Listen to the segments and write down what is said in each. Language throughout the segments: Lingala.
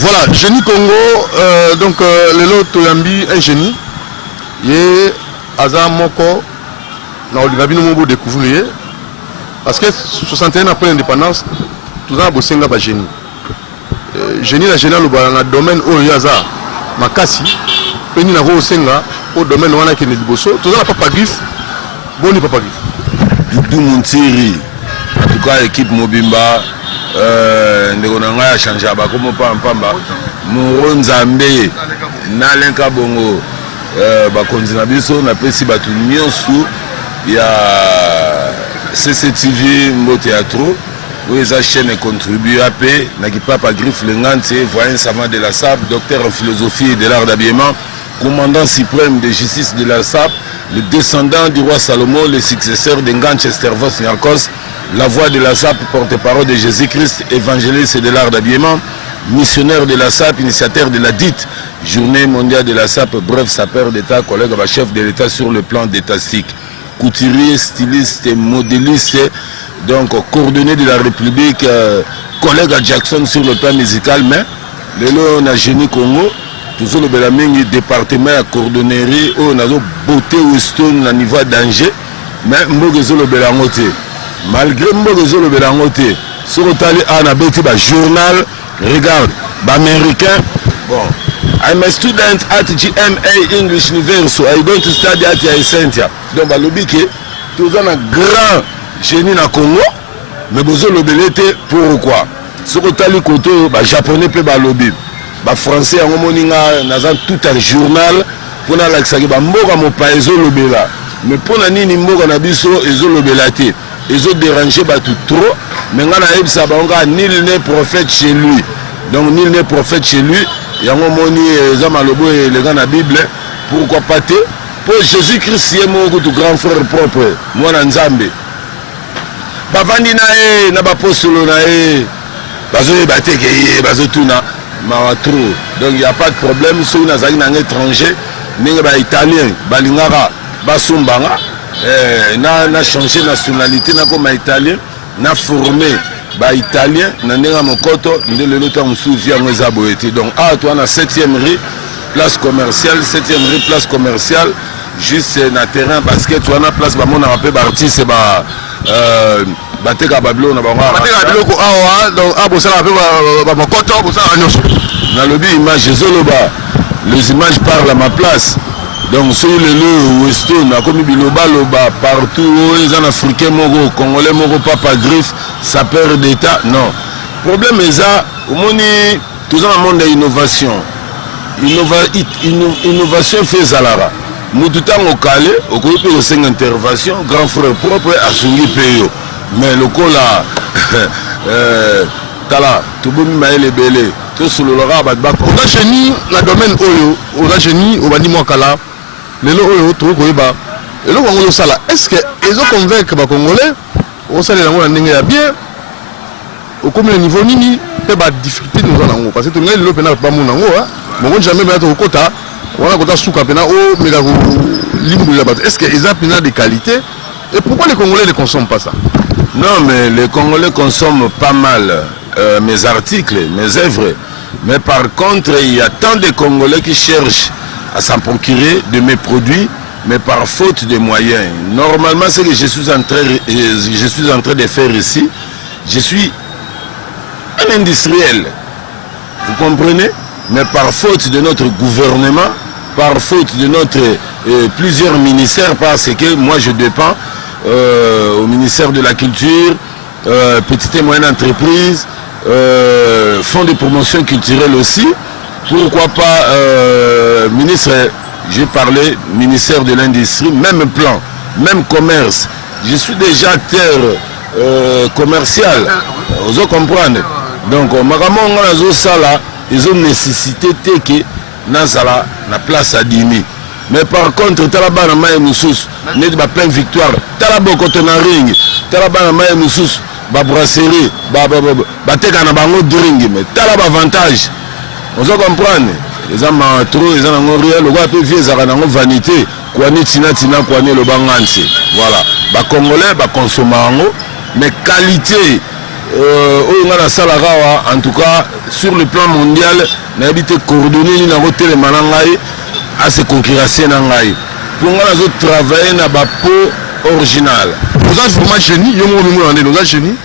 Voilà, génie Congo, donc le lot Toyambi, un génie. Et Aza Moko, na Olivabino Mobo découvrir. Parce que 61 après l'indépendance, tout ça a bossé un génie. Génie la génie dans le domaine où il y a ça, Makasi, Peni na Rosenga, au domaine où on a qui est bosso, tout ça n'a pas griffe, bon ni pas griffe. Doudou Montiri, en tout cas équipe Mobimba, Ndegonanga a changé à Bakomo Pamba, Moro Nzambe, Nalenka Bongo, Bakonzi Nabiso, na pesi batu nyonso, il y a CCTV Mbo Théâtre, où les chaînes contribuent à paix, n'a pas pas griffe le Ngante, voyant savant de la SAP, docteur en philosophie et de l'art d'habillement, commandant suprême de justice de la SAP, le descendant du roi Salomon, le successeur de Nganchester Vos Nyankos, la voix de la SAP, porte-parole de Jésus-Christ, évangéliste de l'art d'habillement, missionnaire de la SAP, initiateur de la dite Journée mondiale de la SAP, bref, sapeur d'État, collègue chef de l'État sur le plan d'étatique, couturier, styliste, modéliste, donc coordonné de la République, collègue à Jackson sur le plan musical, mais le lot on a génie Congo, toujours le Belamingi département à coordonnerie, on a beauté Weston à niveau danger, mais Mbogezo le Belangote. Malgré Mbogezo le Belangote, sur le tali on a bêti journal, regarde, américain, bon. I'm a student at GMA English University. I going to study at Yacentia. Donc, bah, le biquet, tout un grand génie na Congo, mais besoin le belete pourquoi? Sur le tali côté, bah, japonais peut bah lobby, bah français en moninga, nazan tout un journal pour na l'accès bah mboga mo pa ezo lobela, mais pour na nini mboga na biso ezo lobelate, ezo déranger bah tout trop, mais ngana ebsa ba nga nul n'est prophète chez lui. Donc nul n'est prophète chez lui. Yango moni Zamalobo et les gars de la Bible, pourquoi pas te? Pour Jésus-Christ, c'est mon grand frère propre, moi Nzambe. Bavandi nae, na bapostolo nae, bazo bateke, bazo tuna, maratro. Donc il n'y a pas de problème, si on a un étranger, n'est pas italien, balingara, basumbanga, na changé nationalité, na comme italien, na formé. Bah italien nanenga mokoto ndele lota msuvi yango eza boyete donc toi na 7e rue place commerciale 7e rue place commerciale juste na terrain basket toi na place ba mona pe ba artiste ba bateka bablo na bango bateka biloko awa donc abosala pe ba mokoto bosala nyoso na lobby image zoloba les images parlent à ma place. Donc sur le Weston, a commis biloba loba partout, les Africains moro, Congolais moro, papa griffe, sapeur d'État, non. Problème est ça, au monde tout dans le monde de l'innovation. Innovation fait Zalara. Nous tout le temps au calé, au côté de 5 interventions, grand frère propre à Sungi Peyo. Mais le coup là, tala, tout le monde est belé. Tout sur le rab, on a génie dans le domaine Oyo, on a génie au Bani Mwakala. Les lots trop koyeba et le Congolais ça là est-ce que ils ont convaincu les Congolais on sait les langues n'engagent bien au comme le niveau nini peut pas difficulté nous en parce que tout le monde le pas mon nango hein bon jamais mettre au quota on a quota sous capena oh mais la libre là-bas est-ce que ils ont des qualités et pourquoi les Congolais ne consomment pas ça? Non mais les Congolais consomment pas mal mes articles mes œuvres mais par contre il y a tant de Congolais qui cherchent à s'en procurer de mes produits, mais par faute de moyens. Normalement, ce que je suis en train de faire ici, je suis un industriel. Vous comprenez? Mais par faute de notre gouvernement, par faute de notre plusieurs ministères, parce que moi je dépends au ministère de la Culture, petite et moyenne entreprise, fonds de promotion culturelle aussi. Pourquoi pas, ministre, j'ai parlé, ministère de l'Industrie, même plan, même commerce. Je suis déjà acteur commercial, vous comprenez. Donc, ils ont nécessité que Nazala na place à Dimi. Mais par contre, Talabana Maï Moussous, n'est pas plein victoire. Talaboko Tonaring, Talabana Maï Moussous, brasserie, Bateka Bango Dring, mais Talab avantage. On se comprend. Les hommes trop, les gens ont réel, le gars peut vivre ça dans vanité. Quoi ni tina quoi ni le banganse. Voilà. Bah Congolais, bah consommer mais qualité on a salarawa en tout cas sur le plan mondial n'habite coordonné ni na hôtel manangai à se concurrencer nangai pour nga zo travailler na ba peau original vous êtes vraiment génie yo mo mo ande nous génie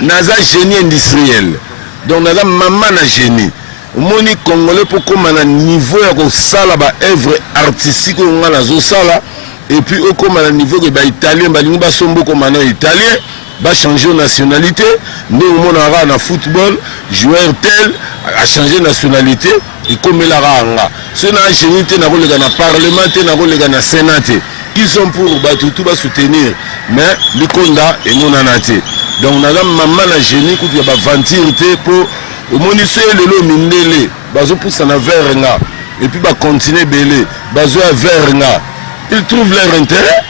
naza génie industriel donc naza maman na génie moni congolais pour comme na niveau ya ko sala ba œuvre artistique nga na zo sala et puis au comme na niveau que ba italien ba lingi ba sombo comme na italien va changer de nationalité. Nous, on a football, joueur tel a changé de nationalité et comme il a ranga. Ce n'a génie, n'a pas le parlement, n'a pas le sénat. Qui sont pour tout va soutenir. Mais les condas et mon anaté. Donc, on a maman la génie qui va ventir pour au monisé le lot mindele. Bazo pour ça na verrenga. Et puis va continuer belé. Bazo à verrenga. Ils trouvent leur intérêt.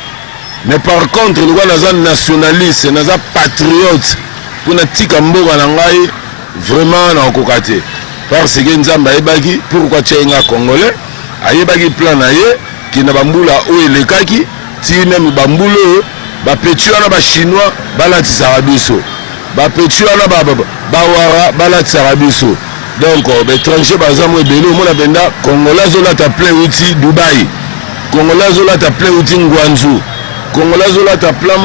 Mais par contre, le roi nationaliste, nous sommes patriotes pour nous dire vraiment dans le côté. Parce que nous avons dit pourquoi tu es un Congolais, il y a un plan qui n'a pas de les kaki, si même bambulo, les Chinois, les Arabiso, les Arabiso. Donc, les étrangers, les Congolais ont appelé outil Dubaï, Congolais ont appelé outil Guangzhou. Congolais ont ta plan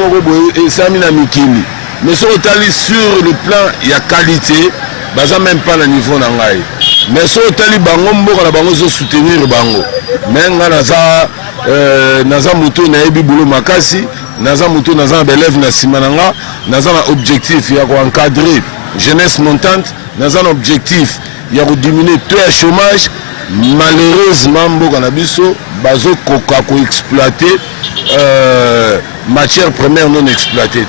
et Samina Mikili. Mais sur le plan, il y a qualité, baza même pas le niveau d'angaï. Mais sur le tali bango mboka la bango zo soutenir bango. Mais naza muto na ebi boulot makasi, naza muto naza belève na simananga, naza un objectif il y a encadrer jeunesse montante, naza un objectif il y a diminuer taux de chômage. Malheureusement mboka na biso bazo koka ko exploiter matière première non exploitée.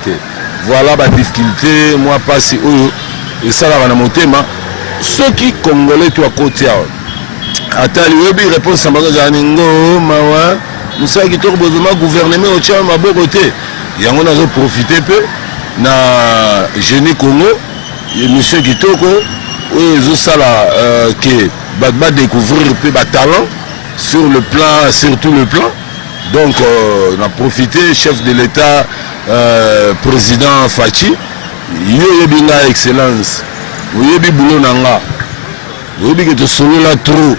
Voilà la difficulté, moi passer et ça là dans mon thème. Ceux qui congolais toi côté attends le réponse à ma ngo mawa nous ça qui tourne besoin gouvernement au tient ma beauté. Il y a on a profité peu na génie Congo et monsieur Kitoko oui ça là que va découvrir peu ba talent sur le plan surtout le plan. Donc, on a profité, chef de l'État, président Fachi, il y a une excellence, il y a une boulot nanga, il y a une solo là trop.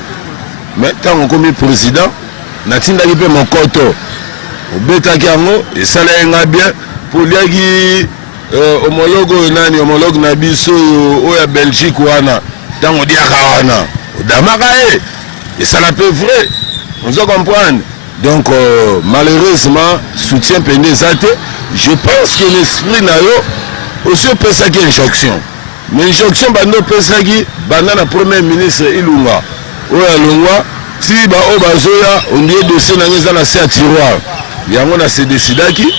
Mais tant qu'on comme président, natinda qui peut mon koto, au bêta kiango, et ça l'a bien pour les homologue nabiso ou à Belgique ou ana, tant on dit à Kawana, Damakae, et ça l'a peu vrai, on doit comprendre. Donc malheureusement soutien pendant ça je pense que l'esprit n'a eu aussi peut ça qui injonction mais injonction bando peut ça qui banana premier ministre Ilunga ou Ilunga si ba obazoya on dit dossier na ngeza na se tiroir yango na se décida qui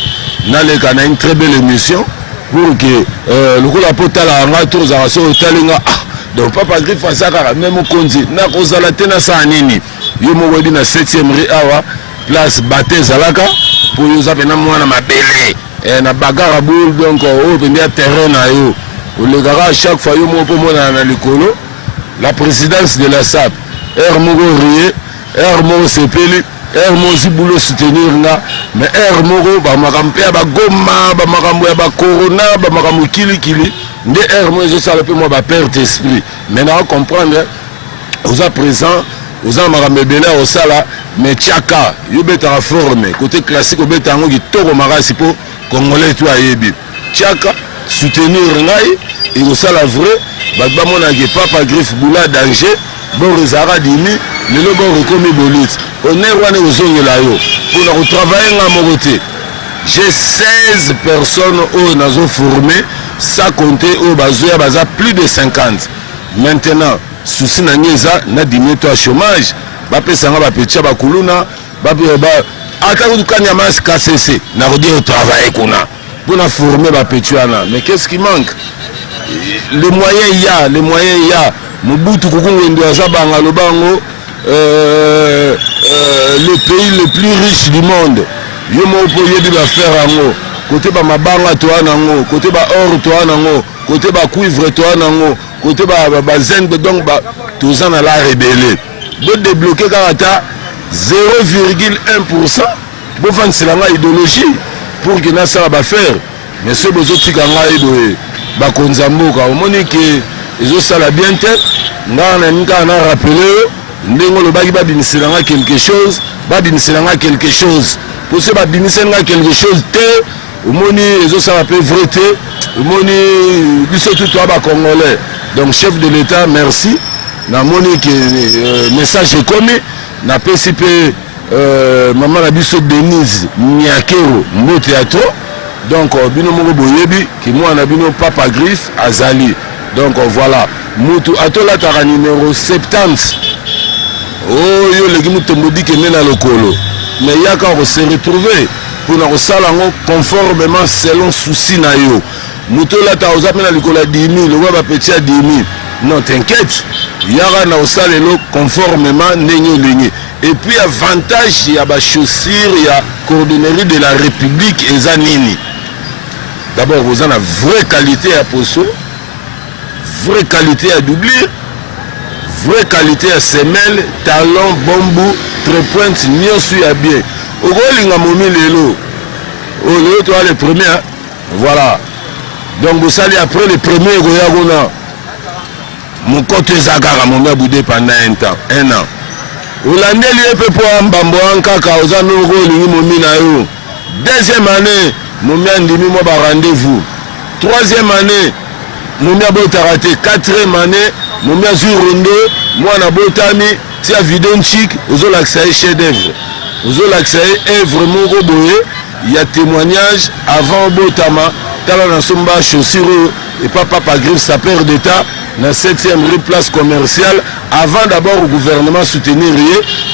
na le kana une très belle émission pour que le coup la potala nga tous à so talinga donc papa griffe ça même konzi na kozala tena sa nini yo mo wadi na 7e rue awa place Baté Zalaka pour nous appeler moi na mabele et na bagarre boule donc au premier terrain na yo le gars chaque fois yo mo pour moi na likolo la présidence de la SAP Hermogo Rie Hermogo Sepeli Hermogo Zibulo soutenir nga mais Hermogo ba makampe ba goma ba makambo ba corona ba makambo kili nde Hermogo je ça peu moi ba perte esprit maintenant comprendre vous à présent vous avez makambe bela au sala mais Tchaka, il y a formé côté classique au bétango qui toro marasi pour congolais toi yebi. Tchaka soutenir ngai et au sala vrai, ba mona que papa griffe boula danger, bon rezara dimi, le lobo rekomi bolit. On est roi aux zones là yo pour nous travailler à mon côté. J'ai 16 personnes au nazo formé, ça compter au bazoya baza plus de 50. Maintenant, souci na nyeza na diminuer toi chômage. Bapesanga bapetia bakuluna ata kanya mas KCC na redire travailler kuna pour former bapetiana mais qu'est-ce qui manque les moyens il y a Mobutu Kukungu ndio azabanga lobango le pays le plus riche du monde yo mo poye de faire ango côté ba mabanga to anango côté ba or to anango côté ba cuivre to anango côté ba zinc donc ba tous en la rebelle de débloquer Karata 0,1% pour faire une idéologie pour que ça va faire mais ce besoin tika ngai boye bakonza mboka omoni ke ezosala bien te nga na rappeler ndenge lobaki babimisela nga quelque chose pour se babimisela nga quelque chose te omoni ezosala pe vrai te omoni biso tout ba congolais donc chef de l'état merci na moni ke message ekomi na pesi pe maman na biso Denise Nyakero mbo théâtre donc bino moko boyebi ki mwana bino papa Griff azali donc voilà mutu atolataka numéro 70 oyo leki mutombo di kende na lokolo mais yaka se retrouver pour na kosala ngo conformément selon souci na yo mutu olata oza mpe na likolo ya 10 000 okoya bapeti ya 10 000 non t'inquiète yaka na osalelo conformément ndenge olingi et puis avantage ya bachaussure ya coordonnerie de la République eza nini d'abord vous avez une vraie qualité à poisson, vraie qualité à doublure, vraie qualité à semelle, talon, bambou, trépointe, nyonso ya bien. Au linga momi lelo. Oh lelo toi le premier. Voilà. Donc vous allez après le premier goyagona. Mon côté zagara mon boudé pendant un an. Hollandais lui peut pour mbambo kaka ozano go lingi momi na yo. Deuxième année Moumia ndimi mo ba rendez-vous. Troisième année, Moumia bota raté. Quatrième année, Moumia zurundo, moi na botami, tia vidon chic, ozo l'accès chef d'œuvre. Ozo l'accès œuvre moko boye, il y a témoignage avant botama, tala na somba chaussure et papa Griff sapeur d'état na 7e rue place commerciale avant d'abord au gouvernement soutenir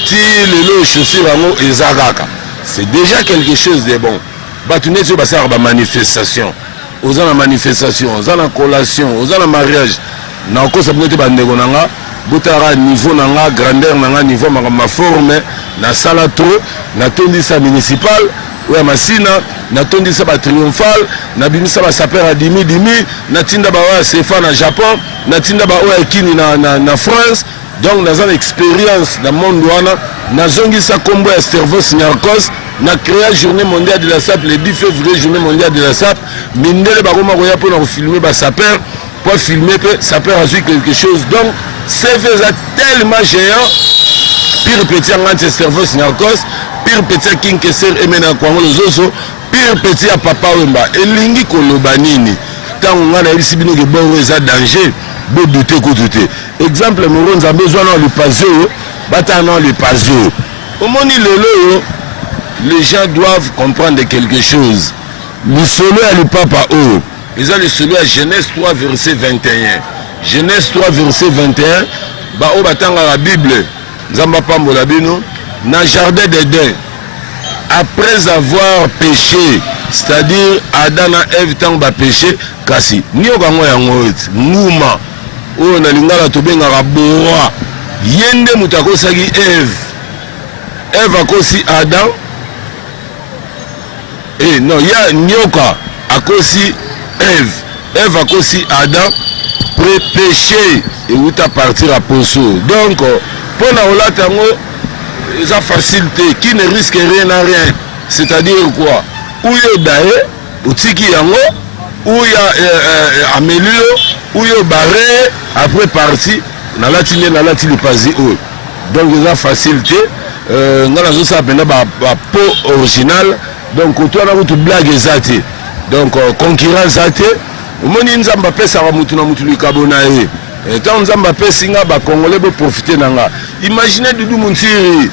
ti lelo chaussure ango ezagaka. C'est déjà quelque chose de bon. Batuné sur basar ba manifestation aux la manifestation aux la collation aux la mariage na ko sabnete ba ndeko nanga botara niveau nanga grandeur nanga niveau ma forme na sala trop na tondisa municipal ou ya masina na tondisa ba triomphal na bimisa ba sapeur a dimi na tinda ba wa CFA na Japon na tinda ba o kini na France donc dans une expérience dans monde wana na zongisa kombo ya Servos Nyarkos na créé journée mondiale de la SAP le 10 février journée mondiale de la SAP mindele bakoma koya pour filmer ba sapeur pour filmer que sapeur a su quelque chose donc c'est tellement géant pire petit ngante Servos Nyarkos pire petit King Kesser emena kwa ngolo zoso pire petit ya papa wemba elingi koloba nini tango ngana yebisi bino ke bon eza danger bo douter ko douter exemple moronza besoin dans le paseo bata dans le paseo omoni lelo les gens doivent comprendre quelque chose. Le solo à le papa oh. Ils ont le solo à Genèse 3 verset 21. Genèse 3 verset 21. Ba o batanga la Bible. Zamba pambola bino na jardin d'Éden. Après avoir péché, c'est-à-dire Adam et Ève tant ba péché kasi. Ni okango yango nguma. O na lingala to benga rabora. Yende mutako sagi Ève. Ève akosi Adam. Et non, il y a Nyoka à cause Ève à cause Adam pré-péché et où t'as partir à Poso. Donc, pour la tango, ça facilité qui ne risque rien à rien. C'est-à-dire quoi? Où il y a daé, où tiki yango, où il y a amélio, où il y a barré, après parti, na latine pasi où. Donc, ça facilité. Nous avons ça appelé la peau originale. Donc tu as une blague exacte. Donc concurrence exacte. Moni nzamba pesa wa mutu na mutu likabonaye. Tant nzamba pesa nga ba congolais be profiter nanga. Imaginez Dudu Muntiri.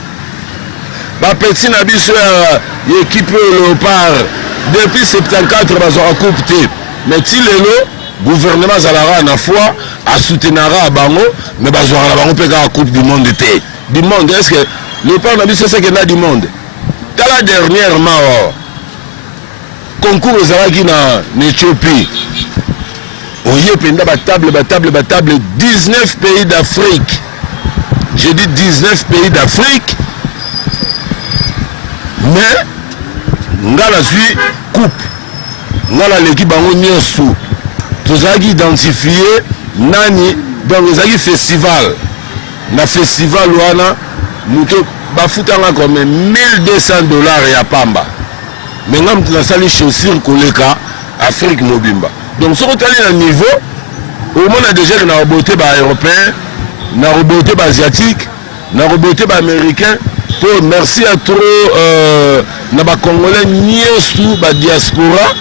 Ba petit na biso ya équipe Léopard depuis 74 bazora coupe te. Mais ti lelo gouvernement zalara na foi a soutenara bango mais bazora la bango peka coupe du monde te. Du monde est-ce que Léopard na biso c'est que na du monde. La dernièrement, concours aux Arabes en Éthiopie. On y est table, 19 pays d'Afrique. J'ai dit 19 pays d'Afrique. Mais, on a la suite coupe. On a l'équipe en Onyosu. Tous a identifié Nani dans les festival. Le festival Wana, nous bafutanga comme $1200 ya pamba. Mais ngam tuna sali chaussure koleka Afrique mobimba. Donc ce qu'on a un niveau, au moins on a déjà une roboté européen, une roboté asiatique, une roboté américain. Merci à trop na ba Congolais nyonso ba diaspora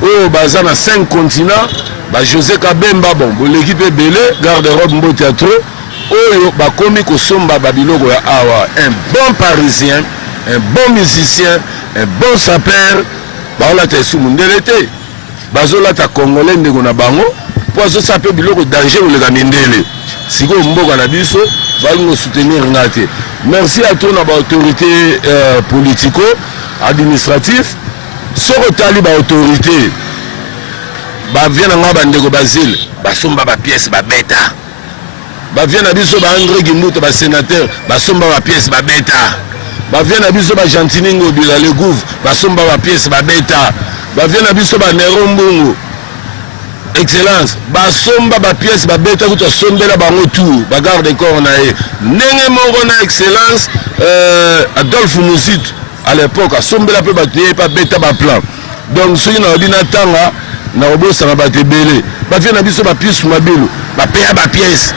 au baza na 5 continents, ba José Kabemba bon, l'équipe est belé, garde-robe mbote à trop. Oyo ba komi ko somba babiloko ya awa, un bon parisien, un bon musicien, un bon sapeur, ba la te sumundele te. Bazola ta Congolais ndeko na bango, po zo sapeur biloko danger ou le gamindele. Siko mboka na biso, va nous soutenir ngate. Merci à tous nos autorités politico-administratives. Ce retali ba autorité, ba vient na bandeko Basile, ba somba ba pièce ba beta. Ba vient na biso ba André Gimbuta ba sénateur, ba somba ba pièce ba beta. Ba vient na biso ba Jantiningo bila le gouv, ba somba ba pièce ba beta. Ba vient na biso ba Nero Mbungu. Excellence, ba somba ba pièce ba beta kuta sombela ba retour, ba garde corps na e. Nenge mongo na excellence Adolphe Moussite à l'époque a sombela pe ba tié pa beta ba plan. Donc ceux qui na ordinatanga na obosa na ba tebele. Ba vient na biso ba pièce mabelo, ba payer ba pièce.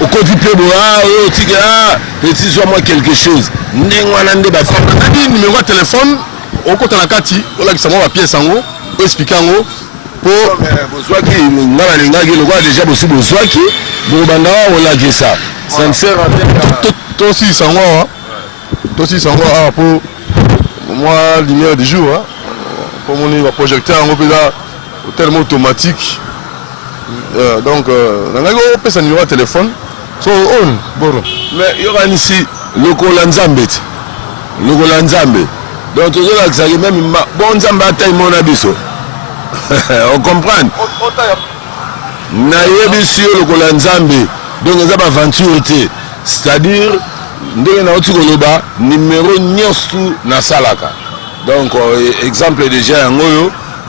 Au côté peu au tika petit soit moi quelque chose. Nenge wana nde ba femme. Adi numéro de téléphone au côté la kati, on la kisama ba pièce en haut, expliquer en haut. Pour Boswaki, déjà Boswaki, pour Banda, on l'a dit ça. Ça me sert à toi aussi, ça va. Toi aussi, ça va pour moi, lumière du jour. Pour mon projecteur, on peut là, tellement automatique. Donc, on a un numéro de téléphone. So, bon. Mais il y aura ici le Kolanzambe. Le Kolanzambe. Donc, tout ça, même bon Zamba taille mon abisso. On comprend. Nayebi sur le Kolanzambe. Donc nous avons aventure. C'est-à-dire, nous avons numéro nyonsu na salaka. Donc exemple déjà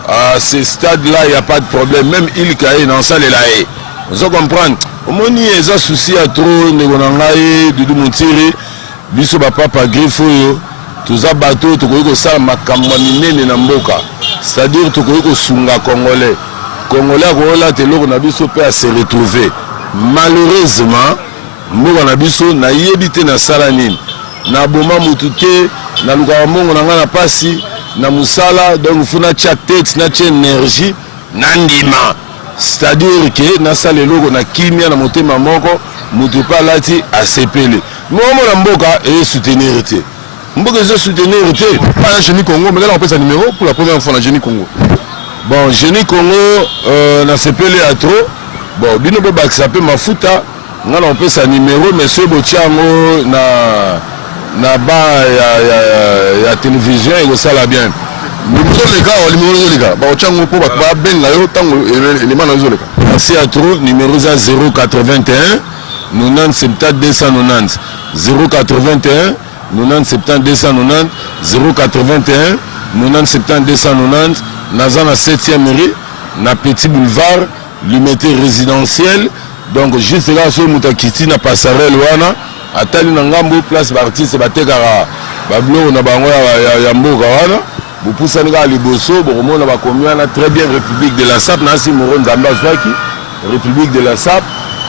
à ce stade-là, il n'y a pas de problème. Même il caille dans salle là. Vous comprenez. Au moins il y a des soucis à trop. Nous avons Doudou Moutiri, biso papa Griffo, tous les bateaux, tous les ça makamamine na mboka. C'est-à-dire tout le sunga congolais. Congolais Congolais telo na biso pe à se retrouver. Malheureusement, mboka na biso na yebite na salanine. Na boma mutute na luka mongo na ngana pasi na musala donc funa chat texte na chat énergie na ndima. C'est-à-dire que na sala loko na kimia na motema moko mutu pa lati a sepele. Mo na mboka et soutenir te. Mboka zo soutenir te. Pas un génie Congo, mais là on peut sa numéro pour la première fois dans Génie Congo. Bon, Génie Congo, na sepele à trop. Bon, bino bo baksape mafuta, ngana on peut sa numéro, monsieur Botiango na ba ya télévision et ça la bien. Merci à trop, numéro 081 90 70 290 081 90 70 290 081 90 70 290 naza na 7e rue na Petit Boulevard l'unité résidentielle donc juste là sur mutakiti na passerelle wana atali na ngambo place artiste batekara bablo na bango ya mboka wana bupusani ka liboso bokomona bakomia na très bien République de la SAP na Simoro Nzamba Zwaki République de la SAP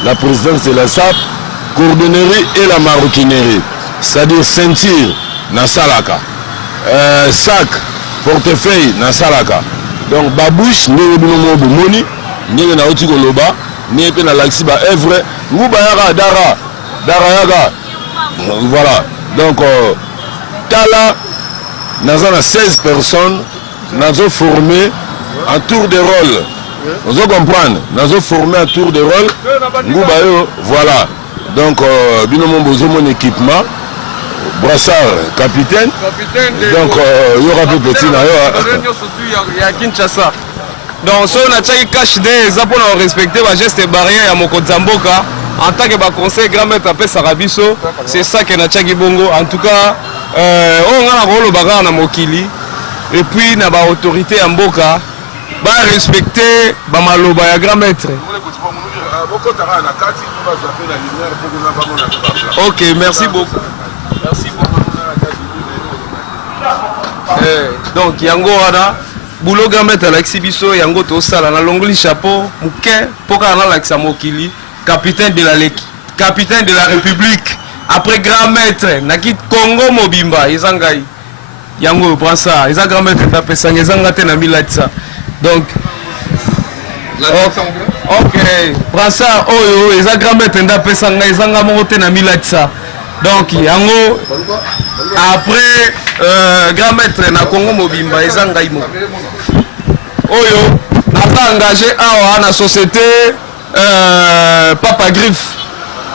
la présidence de la SAP cordonnerie et la maroquinerie c'est-à-dire ceinture na salaka sac portefeuille na salaka donc babouche ndenge bino mo bomoni ndenge na oti koloba ne pe na laxi ba œuvre nguba yaka dara yaka voilà donc tala naza na 16 personnes nazo formé en tour de rôle vous comprendre nazo formé en tour de rôle nguba yo voilà donc bino mo bozo mon équipement brassard capitaine donc il y aura peu petit na ya Kinshasa donc so na tchaki cash de za pour respecter ba geste barrière ya mokonza mboka en tant que ba conseil grand maître après Sarabiso c'est ça que na tchaki bongo en tout cas on a rolo baga na mokili et puis na ba autorité ya mboka ba respecter ba maloba ya grand maître. OK, merci beaucoup. Merci beaucoup. Donc yango wana boulot grand maître alakisi biso yango tosala na longoli chapeau muke mpo kaka nalakisa mokili capitaine de la république après grand maître naki Congo mobimba eza ngai yango prend ça eza grand maître tapesanga eza nga te na milatisa donc ok prend ça oyo eza grand maître ndapesanga eza nga moko te na milatisa donc yango après grand maître na Congo mobimba eza ngai moko oyo naza engagé awa na société Papa Griffe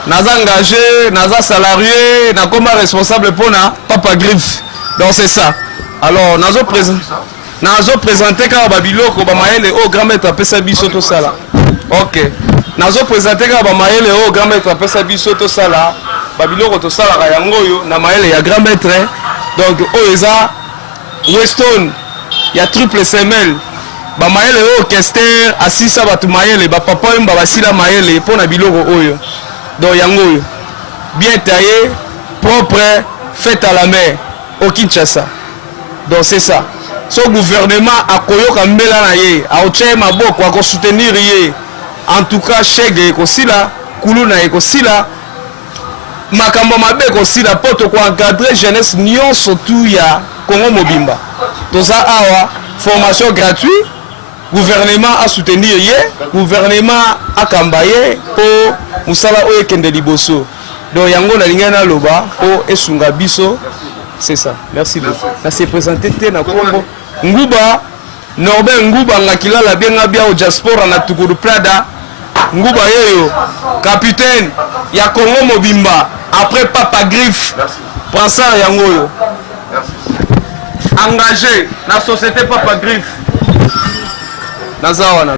naza engagé naza salarié na comme responsable pour na Papa Griffe donc c'est ça alors nazo présenter ka babiloko ba mayele o grand maître apesa biso to sala ok nazo présenter ka ba mayele o grand maître apesa biso to sala babiloko to sala ka yango yo na mayele ya grand maître donc o eza Weston ya triple semelle ba mayele o orchestre asisa batu mayele ba papa yomba basila mayele pona biloko oyo donc yango yo bien taillé propre fait à la main au Kinshasa donc c'est ça so gouvernement akoyoka mbela na ye aoche maboko ako soutenir ye en tout cas chege ekosila kuluna ekosila makambo mabe ekosila poto ko encadrer jeunesse nyonso tout ya Congo mobimba toza awa formation gratuite gouvernement a soutenir ye gouvernement akamba ye po musala oyo kende liboso donc yango na lingana loba po esunga biso c'est ça merci beaucoup na se présenter te na kombo nguba Norbert nguba ngakilala benga bia o diaspora na Tukuru Prada nguba yeyo capitaine ya Congo mobimba après Papa Griffe prend ça yango yo engagé na société Papa Griffe nazawana